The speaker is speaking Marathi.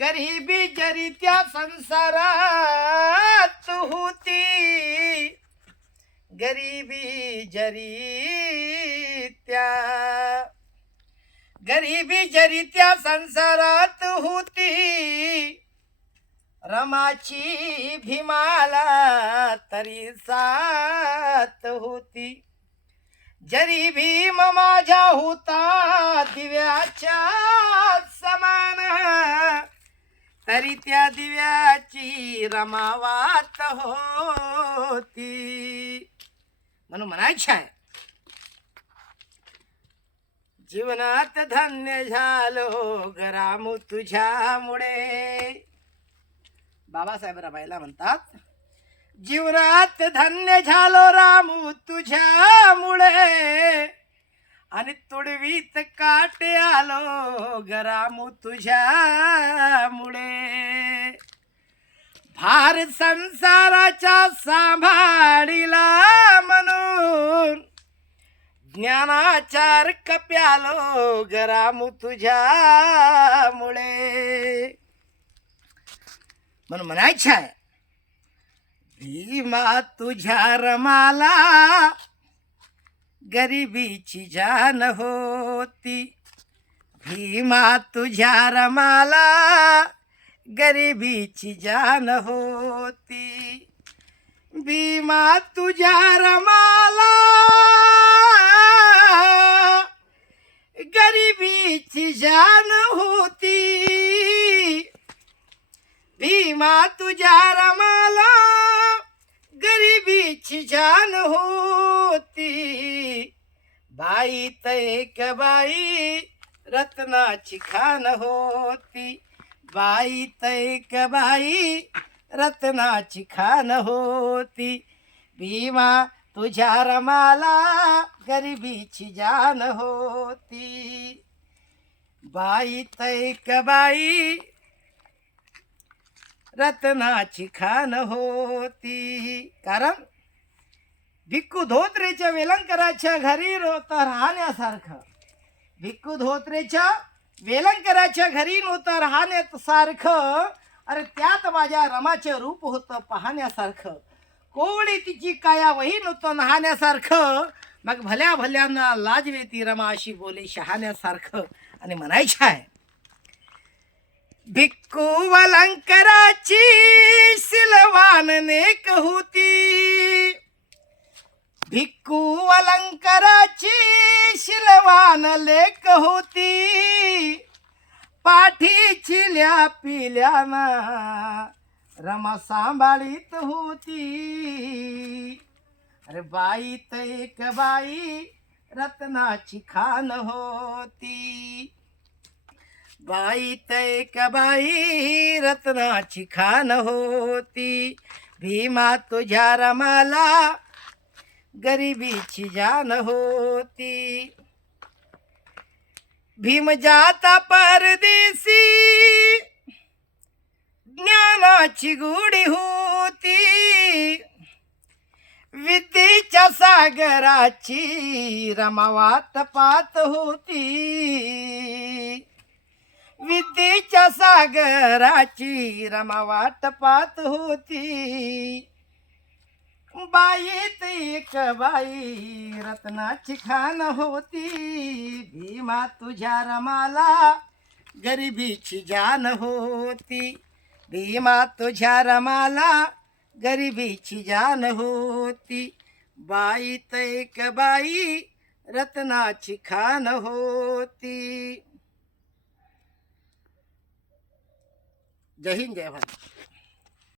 गरिबी जरी त्या संसारात होती गरिबी जरी त्या गरिबी जरी त्या संसारात होती रमाची भीमाला तरी सात होती. जरी भीम माझ्या होता दिव्याच्या समान तरी त्या दिव्याची रमावात होती. म्हणून म्हणायची आहे जीवनात धन्य झालो हो गरामू तुझ्यामुळे. बाबासाहेब रमायला म्हणतात जीवनात धन्य झालो आणि काटे आलो गरामू तुझ्यामुळे. भार संसाराच्या सांभाळीला म्हणून ज्ञानाचार कप्यालो गरामू तुझ्यामुळे. म्हणून म्हणायचं आहे भीमा तुझ्या रमाला गरिबीची जान होती. भीमा तुझ्या रमाला गरिबीची जान होती. भीमा तुझ्या रमाला गरिबीची जान होती. भीमा तुझ्या रमाला गरिबीची जान होती. बाई एक बाई रत्नाची खान होती. बाई एक बाई रत्नाची खान होती. भीमा तुझ्या रमाला गरिबीची जान होती. बाई एक बाई रत्नाची खान होती. कारण भिक्खू धोत्रेच्या वेलंकराच्या घरी नव्हतं राहण्यासारखं. भिक्खू धोत्रेच्या वेलंकराच्या घरी नव्हतं राहण्यासारखं. अरे त्यात माझ्या रमाचे रूप होतं पाहण्यासारखं. कोवळी तिची काया वही नव्हतं नहाण्यासारखं. मग भल्या भल्यांना लाजवे ती रमा अशी बोले शहाण्यासारखं. आणि म्हणायचं आहे भिक्खू वलंकराची पान लेक होती. पाठी चिल्या पिल्याना रमा सांभाळीत होती. अरे बाई एक बाई रत्नाची खान होती. बाई एक बाई रत्नाची खान होती. भीमा तुझ्या रमाला गरिबीची जान होती. भीम जाता परदेशी. ज्ञानाची गुढी होती. विद्येच्या सागराची रमावात पात होती. विद्येच्या सागराची रमावात पात होती. बाईत एक बाई रत्नाची खान होती. भीमा तुझ्या रमाला गरिबीची जान होती. भीमा तुझ्या रमाला गरिबीची जान होती. बाईत एक बाई रत्नाची खान होती. जय हिंद जय भारत.